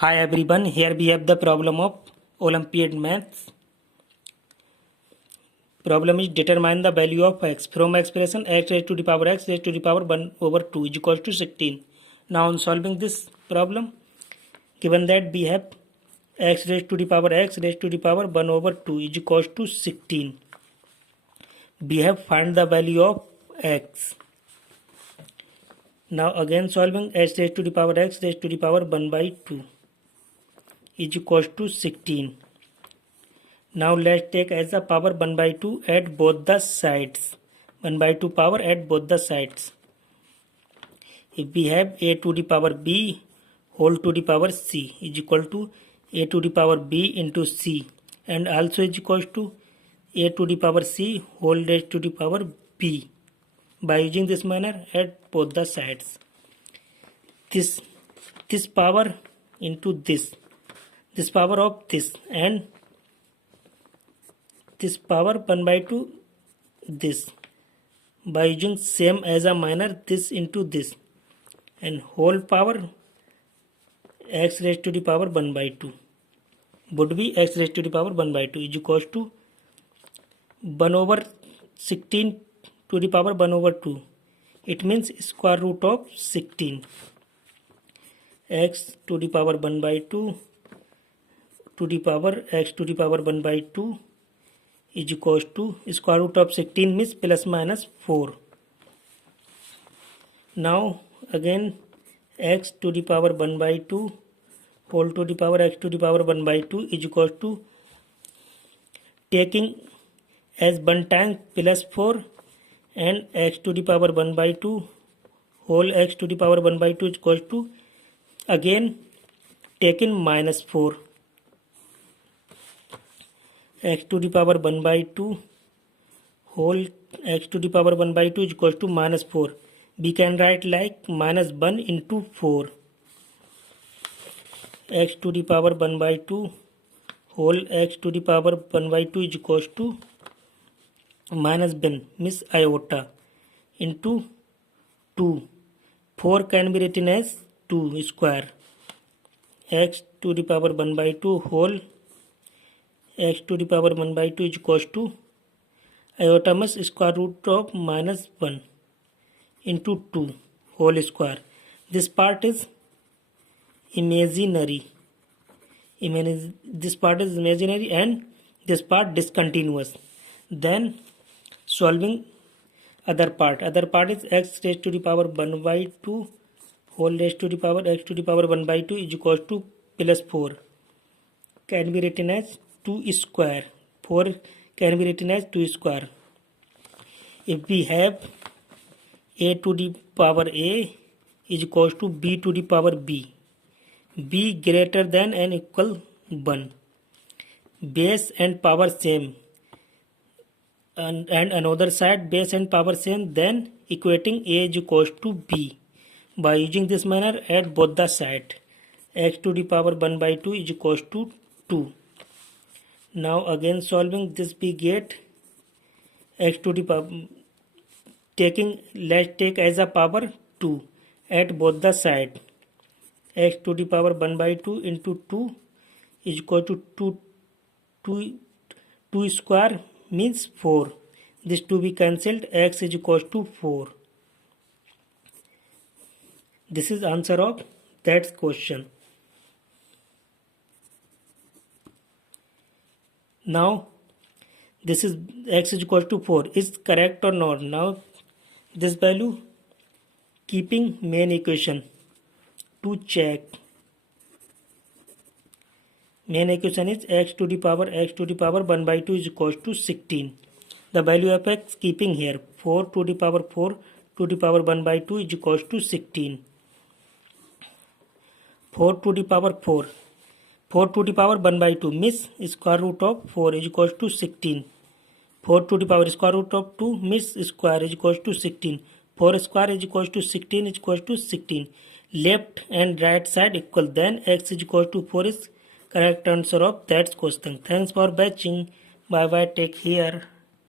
Hi everyone, here we have the problem of Olympiad maths. Problem is determine the value of x from expression x raised to the power x raised to the power 1 over 2 is equal to 16. Now on solving this problem, given that we have x raised to the power x raised to the power 1 over 2 is equal to 16. We have find the value of x. Now again solving x raised to the power x raised to the power 1 by 2 is equal to 16. Now let's take as a power 1 by 2 at both the sides. 1 by 2 power at both the sides. If we have a to the power b whole to the power c is equal to a to the power b into c, and also is equal to a to the power c whole raised to the power b, by using this manner at both the sides. This power into this power of this, and this power 1 by 2 this, by using same as a minor this into this, and whole power x raised to the power 1 by 2 would be x raised to the power 1 by 2 is equal to 1 over 16 to the power 1 over 2. It means square root of 16. X to the power 1 by 2 to the power x to the power 1 by 2 is equals to square root of 16 means plus minus 4. Now again x to the power 1 by 2 whole to the power x to the power 1 by 2 is equals to, taking as one time plus 4, and x to the power 1 by 2 whole x to the power 1 by 2 is equals to, again taking minus 4. X to the power 1 by 2 whole x to the power 1 by 2 is equal to minus 4. We can write like minus 1 into 4. X to the power 1 by 2 whole x to the power 1 by 2 is equal to minus 1 means iota into 2. 4 can be written as 2 square. X to the power 1 by 2 whole x to the power 1 by 2 is equals to, iota means square root of minus 1 into 2 whole square. This part is imaginary. This part is imaginary and this part discontinuous. Then solving other part. Other part is x raised to the power 1 by 2 whole raised to the power x to the power 1 by 2 is equals to plus 4. Can be written as 2 square. 4 can be written as 2 square. If we have a to the power a is equals to b to the power b, b greater than and equal 1, base and power same, and another side base and power same, then equating a is equals to b, by using this manner at both the side. X to the power 1 by 2 is equals to 2. Now again solving this, we get x to the power, let's take as a power 2 at both the side. X to the power 1 by 2 into 2 is equal to 2 square means 4. This 2 be cancelled, x is equal to 4. This is answer of that question. Now this is x is equal to 4. Is correct or not? Now this value keeping main equation to check. Main equation is x to the power 1 by 2 is equal to 16. The value of x keeping here 4 to the power 4 to the power 1 by 2 is equal to 16. 4 to the power 4. 4 to the power 1 by 2 means square root of 4 is equal to 16. 4 to the power square root of 2 means square is equal to 16. 4 square is equal to 16 is equal to 16. Left and right side equal, then x is equal to 4 is correct answer of that question. Thanks for watching. Bye bye. Take care.